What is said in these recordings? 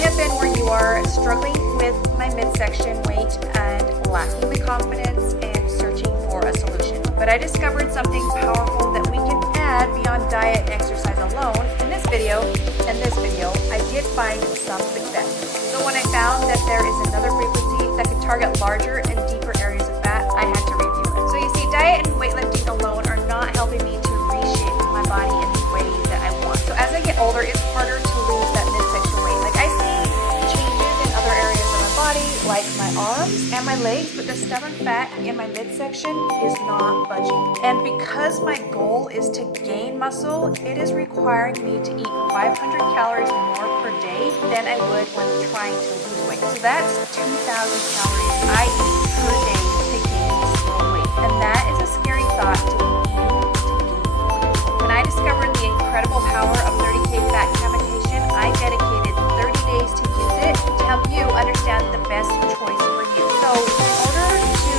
might have been where you are, struggling with my midsection weight and lacking the confidence and searching for a solution. But I discovered something powerful that we can add beyond diet and exercise alone. In this video, I did find some success. So when I found that there is another frequency that could target larger and deeper areas of fat, I had to review it. So you see, diet and weightlifting alone are not helping me to reshape my body in the way that I want. So as I get older, it's harder to lose that midsection weight. Like I see changes in other areas of my body, like my arms and my legs, but the stubborn fat in my midsection is not budging. And because my goal is to gain muscle, it is requiring me to eat 500 calories more per day than I would when trying to lose weight. So that's 2,000 calories I eat per day to gain slow weight. And that is a scary thought to be eating to gain weight. When I discovered the incredible power of 30K fat cavitation, I dedicated 30 days to use it to help you understand the best choice for you. So in order to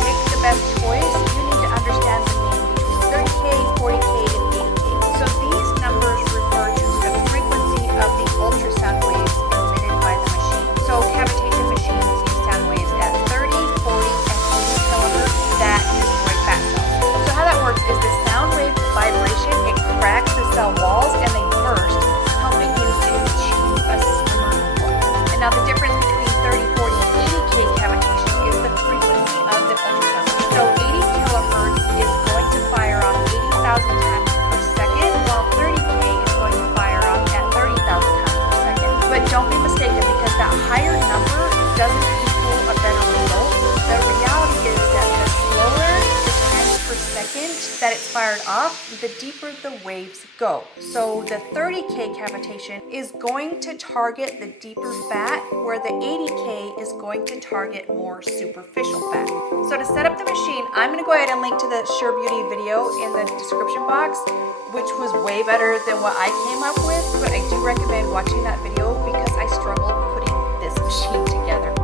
pick the best choice, you need to understand the mean between 30K, 40K, and 80K. So these numbers refer to the frequency of the ultrasound waves emitted by the machine. So cavitation machines use sound waves at 30, 40, and 80 kilohertz that destroy fat cells. So how that works is the sound wave vibration, it cracks the cell walls and they burst, helping you to achieve a slimmer look. And now the difference between 30, 40, and 80K cavitation is the frequency of the ultrasound. So 80 kilohertz is going to fire off 80,000 times per second, while 30K is going to fire off at 30,000 times per second. But don't be mistaken, because that higher number doesn't equal a better result. The reality is that the slower the times per second that it's fired off, the deeper the waves go. So the 30K cavitation is going to target the deeper fat, where the 80K is going to target more superficial fat. So to set up the machine, I'm going to go ahead and link to the Sure Beauty video in the description box, which was way better than what I came up with, but I do recommend watching that video because I struggled putting this machine together.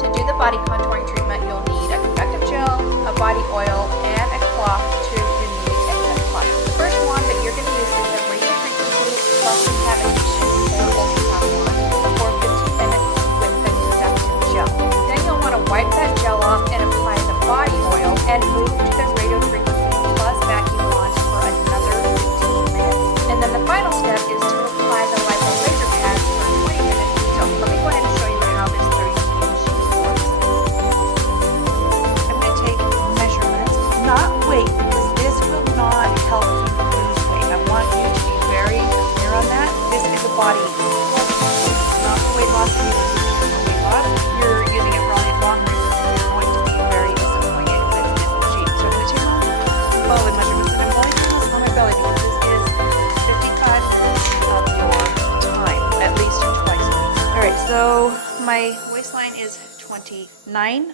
To do the body contouring treatment, you'll need a convective gel, a body oil, and a cloth to remove excess product. The first one that you're going to use is the radio frequency plus the cavitation or ultrasound one for 15 minutes with the convective gel. Then you'll want to wipe that gel off and apply the body oil and move to the radio frequency plus vacuum wand for another 15 minutes. And then the final step is to apply the lipo laser pads for 20 minutes. So let me go ahead and show you how this 30K machine works. I'm going to take measurements, not weight, because this will not help you lose weight. I want you to be very clear on that. This is a body sculpting, not for weight loss. If you're using it for weight loss, you're using it for all these long races, and you're going to be very disappointed with this machine. So I'm going to take my belly measurements, and I'm going to do this on my belly because this is 55 minutes of your time, at least twice a week. All right, so my waistline is 29.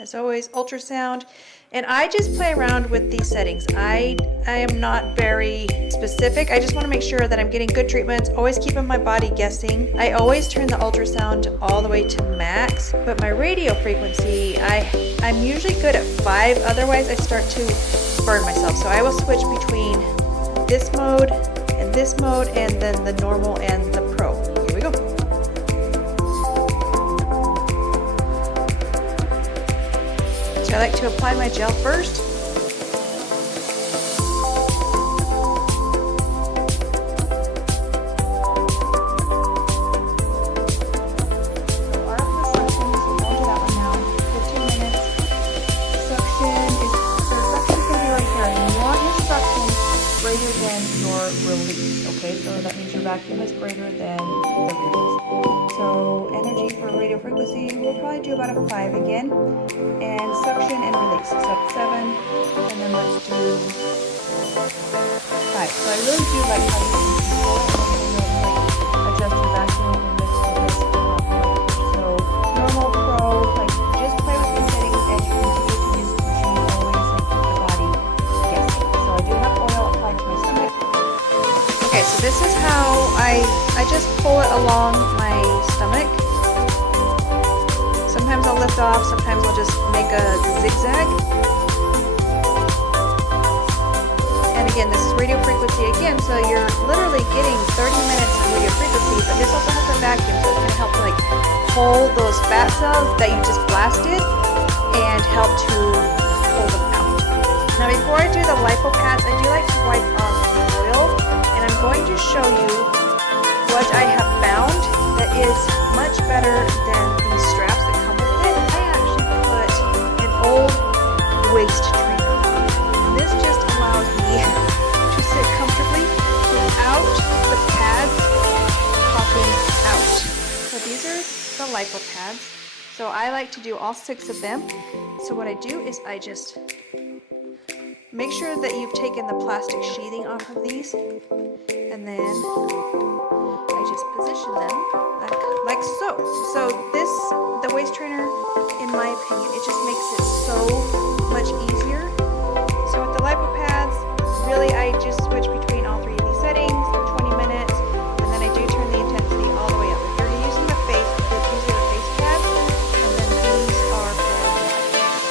As always, ultrasound. And I just play around with these settings. I am not very specific. I just want to make sure that I'm getting good treatments, always keeping my body guessing. I always turn the ultrasound all the way to max, but my radio frequency, I'm usually good at 5. Otherwise, I start to burn myself. So I will switch between this mode, and then the normal and the pro. Here we go. So I like to apply my gel first. Vacuum is greater than the release. So energy for radio frequency, we'll probably do about a 5 again. And suction and release. So 7, and then let's do 5. So I really do like how you can control it and like adjust your vacuum from this to this. So normal, pro, like just play with these settings as you continue to use the machine, always like keep the body guessing. So I do have oil applied to my stomach. Okay, so this is how I just pull it along my stomach. Sometimes I'll lift off, sometimes I'll just make a zigzag. And again, this is radio frequency again, so you're literally getting 30 minutes of radio frequency, but this also has a vacuum, so it's going to help to like pull those fat cells that you just blasted and help to pull them out. Now before I do the lipo pads, I do like to wipe off the oil, and I'm going to show you what I have found that is much better than these straps that come with it. I actually put an old waist trainer on. This just allows me to sit comfortably without the pads popping out. So these are the lipo pads. So I like to do all 6 of them. So what I do is I just make sure that you've taken the plastic sheathing off of these, and then I just position them like so. So this, the waist trainer, in my opinion, it just makes it so much easier. So with the lipo pads, really I just switch between all 3 of these settings, 20 minutes, and then I do turn the intensity all the way up. If you're using the face, these are the face pads, and then these are for the body.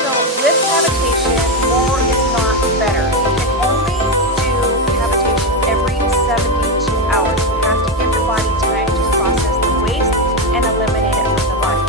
So with cavitation, more is not better. You can only do cavitation every 72 hours. You have to give the body time to process the waste and eliminate it from the body.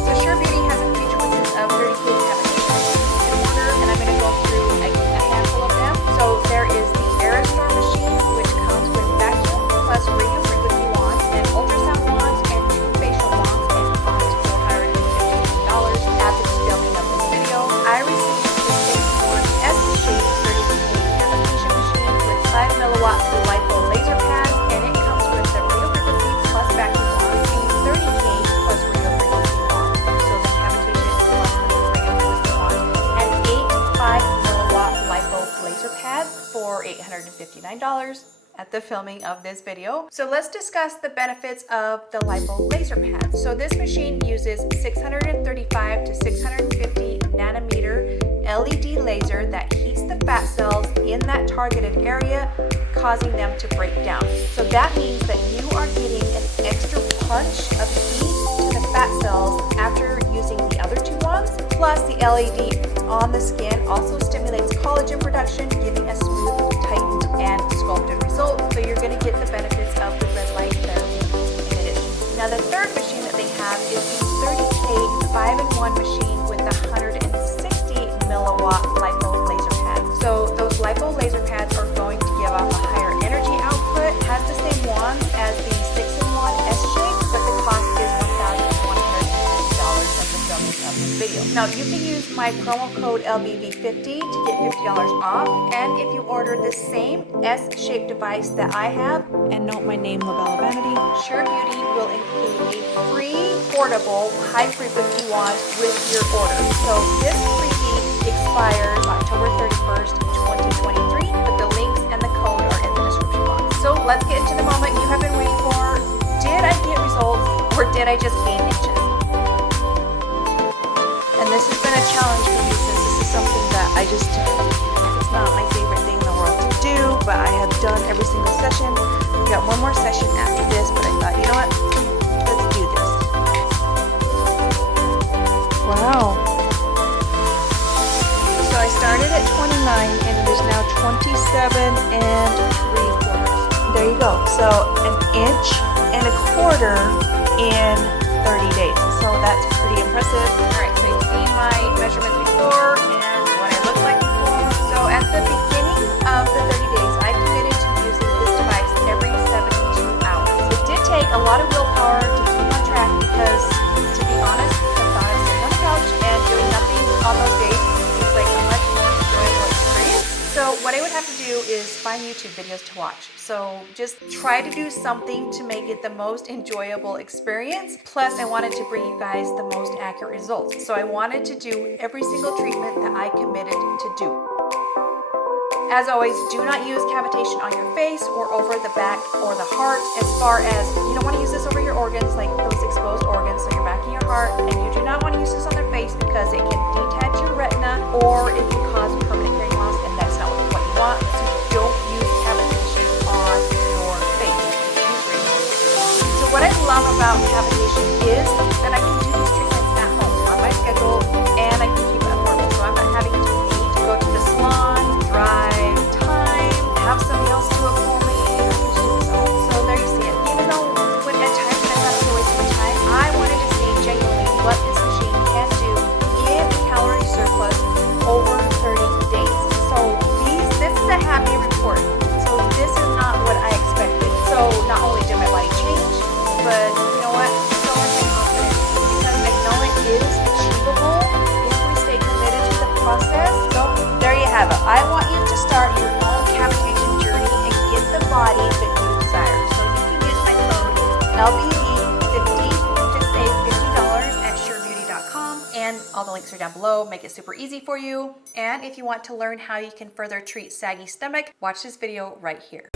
So Sure Beauty has a few choices of 30K cavitation in order, and I'm going to go through a handful of them. So there is the Aerostar machine, which comes with vacuum plus radio frequency wands and ultrasound wands and 2 facial wands, and costs $450 at the filming of this video. I received the 6-in-1 S-shaped 30K cavitation machine with 5 milliwatt lipo laser pads, and it comes with the radio frequency plus vacuum wands, the 30K plus radio frequency wands, so the cavitation plus the radio frequency wands, and 8 5 milliwatt lipo laser pads for $859 at the filming of this video. So let's discuss the benefits of the lipo laser pads. So this machine uses 635 to 650 nanometer LED laser that heats the fat cells in that targeted area, causing them to break down. So that means that you are getting an extra punch of heat to the fat cells after using the other 2 wands. Plus the LED on the skin also stimulates collagen production, giving a smooth, tightened, and sculpted result. So you're going to get the benefits of the red light therapy in addition. Now the third machine that they have is the 30K 5-in-1 machine with the 160 milliwatt lipo laser pads. So those lipo laser pads are going to give off a higher energy output, has the same wands as the 6-in-1 S-shape, but the cost is $1,150 at the filming of this video. Now you can use my promo code LBV50 to get $50 off, and if you order the same S-shaped device that I have, and note my name, LaBella Vanity, Sure Beauty will include a free portable high-frequency wand with your order. So this freebie expires October 31st, 2023, but the links and the code are in the description box. So let's get into the moment you have been waiting for. Did I get results, or did I just gain inches? And this has been a challenge for me, since this is something that it's not my favorite thing in the world to do, but I have done every single session. I've got one more session after this, but I thought, you know what, let's do this. Wow. So I started at 29, and it is now 27 and 3/4. There you go. So 1.25 inches in 30 days. So that's pretty impressive. All right, so you've seen my measurements before and what I look like before. So at the beginning of the 30 days, I committed to using this device every 72 hours. It did take a lot of willpower to keep on track because, to be honest, I thought I was sitting on the couch and doing nothing on those days seems like a much more enjoyable experience. So what I would have to do is find YouTube videos to watch. So just try to do something to make it the most enjoyable experience. Plus, I wanted to bring you guys the most accurate results. So I wanted to do every single treatment that I committed to do. As always, do not use cavitation on your face or over the back or the heart. As far as, you don't want to use this over your organs, like those exposed organs, so your back and your heart. And you do not want to use this on their face because it can detach your retina or it can cause permanent hearing loss, and that's not what you want. So don't use cavitation on your face. So what I love about cavitation is that I can do these treatments at home on my schedule, and I can keep it affordable. So I'm not having to go to the salon, drive LBD50 to save $50 at surebeauty.com, and all the links are down below. Make it super easy for you. And if you want to learn how you can further treat saggy stomach, watch this video right here.